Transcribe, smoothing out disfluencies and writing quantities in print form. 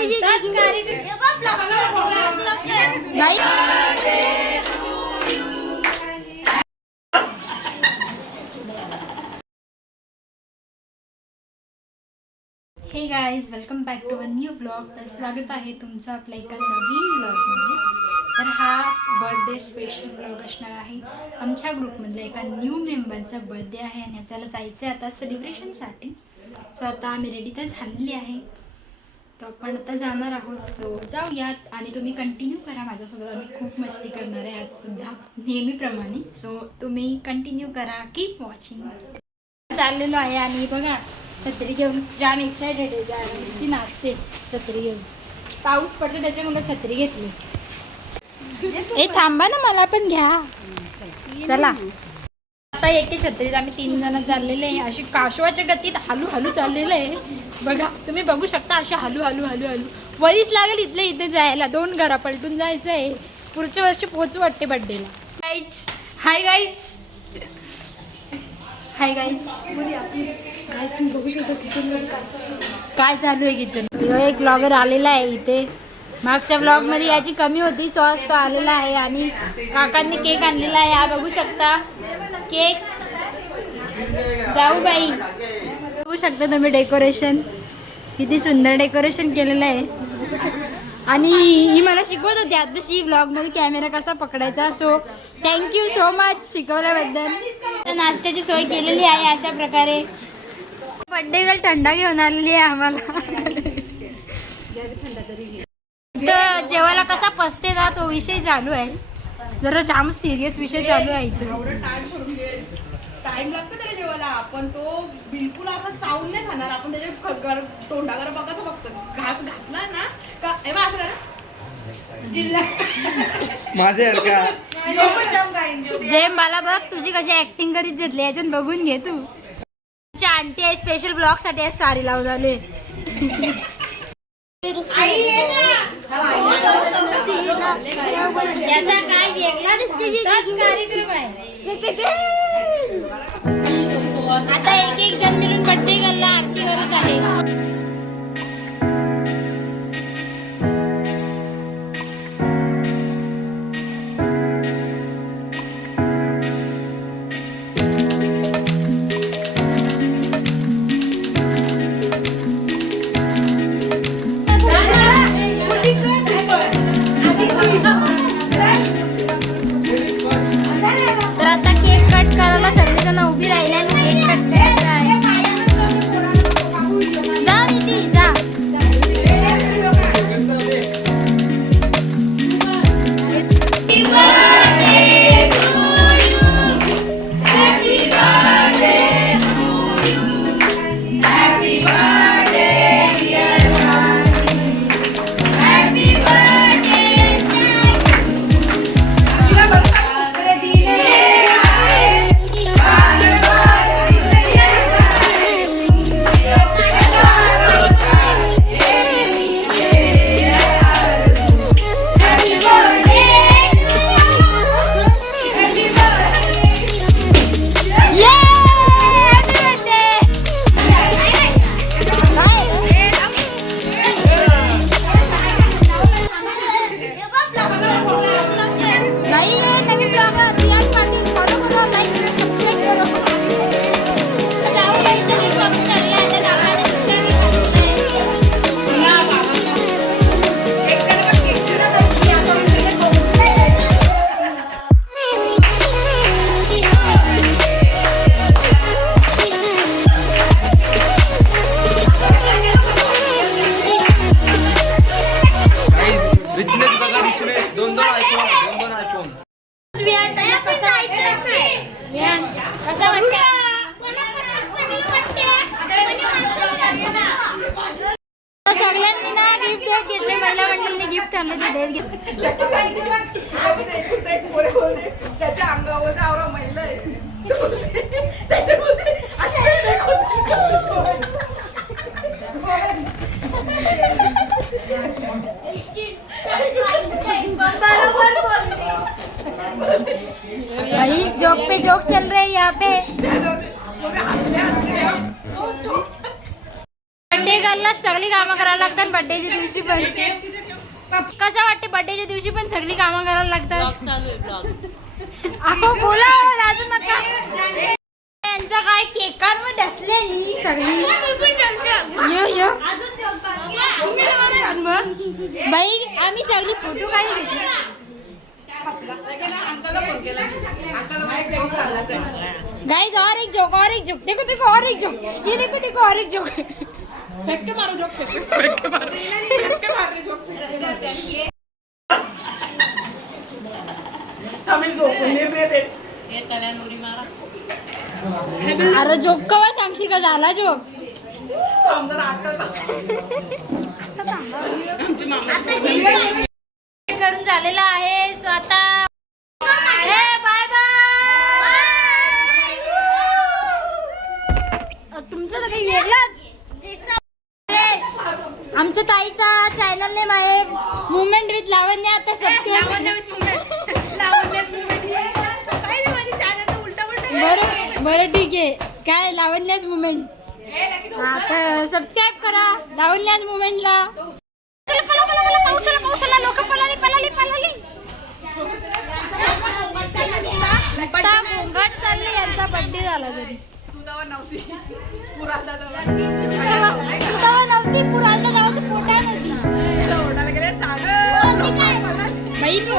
हे guys, welcome back to a new blog. तर स्वागत आहे तुमचं आपल्या एका नवीन ब्लॉगमध्ये. तर हा बर्थडे स्पेशल ब्लॉग असणार आहे. आमच्या ग्रुपमधल्या एका न्यू मेंबरचा बर्थडे आहे आणि आपल्याला जायचं आहे आता सेलिब्रेशनसाठी. सो आता आम्ही रेडी तर झालेली आहे, तर आपण आता जाणार आहोत. सो जाऊयात आणि तुम्ही कंटिन्यू करा माझ्यासोबत. आम्ही खूप मस्ती करणार आहे आजसुद्धा नेहमीप्रमाणे. सो तुम्ही कंटिन्यू करा, कीप वॉचिंग. चाललेलो आहे आणि बघा छत्री घेऊन जाम एक्सायटेड आहे. ती नाचते छत्री घेऊन. पाऊस पडतो त्याच्यामुळे छत्री घेतली. ए थांबा ना, मला पण घ्या. चला आता एके छत्रीत आम्ही 3 जण चाललेले आहे. अशी काशवाच्या गतीत हलू हलू चाललेलं आहे. बघा तुम्ही बघू शकता, अशी हलू हलू हलू हलू. वरीच लागेल इथले इथे जायला. 2 घरा पलटून जायचं आहे. पुढच्या वर्षी पोहोचू वाटते बड्डेला. Guys, hi guys, hi guys. बघू शकता किचन काय चालू आहे. किचन एक ब्लॉगर आलेला आहे इथे. मागच्या ब्लॉगमध्ये याची कमी होती सॉस, तो आलेला आहे आणि काकांनी केक आणलेला आहे. हा बघू शकता केक. जाऊ बाई, बघू शकता तुम्ही डेकोरेशन, किती सुंदर डेकोरेशन केलेलं आहे. आणि ही मला शिकवत होती आताशी ब्लॉगमध्ये कॅमेरा कसा पकडायचा. सो थँक्यू सो मच शिकवल्याबद्दल. नाश्त्याची सोय केलेली आहे अशा प्रकारे. बर्थडे गर्ल थंडा घेऊन आलेली आहे आम्हाला. तर जेवायला कसा पसते ना तो विषय चालू आहे. जरा जाम सिरियस विषय चालू आहे इथे. टाइम लागतो त्याला जेवायला. आपण तो बिलकुल असं चावून नाही खाणार. आपण त्याच्या तोंडाकडे बघायचं फक्त. घास घातला ना का असं करा जे मला बघ तुझी कशी ऍक्टिंग करीत घेतली याच्यात बघून घे तू. आंटी आहे स्पेशल ब्लॉग साठी साडी लावून आले. आता एक जण मिळून बर्थडे गर्लला आरती करत आहे. तर आता केक कट करायला सगळेजण उभी राहिले आणि केक कट करायचा आहे. जा दीदी जा. सगळ्यांनी ना गिफ्ट घेतले. महिला मंडळीने गिफ्ट आणले. त्याच्या अंगावर आवरा महिला आहे. भाई जोक पे जोक चल रहे हैं यहाँ पे. बर्थडे गर्लला सगळी कामं करायला लागतात बर्थडेच्या दिवशी पण. कसं वाटते बर्थडेच्या दिवशी पण सगळी कामं करायला लागतात. अहो बोला राजू नका. यांचं काय केकांमध्ये असले नी सगळी. बाई आम्ही सगळी फोटो काढली घेतली. गाइस और एक जोक देखो देखो और एक जोक ये देखो और एक जोक फेंक के मारो जोक फेंक के मारो जोक आम्ही झोपून दे अरे जोक कवा सांगशील का झाला जोक. आमची मामा करून झालेला आहे स्वतः. Bye bye. तुमचं तर काही वेगळंच. आमच्या ताईचा चॅनल नेम आहे मुवमेंट विथ लावण्य. आता सबस्क्राईब बरं ठीक आहे. काय लावण्याच मुवमेंट आता सबस्क्राईब करा लावण्याच मुवमेंटला. पाऊसाला लोक पळाली. घाट चालली यांचा बर्थडे झाला तरी नव्हती पुराला जाऊ पोटा नव्हती. बाई तू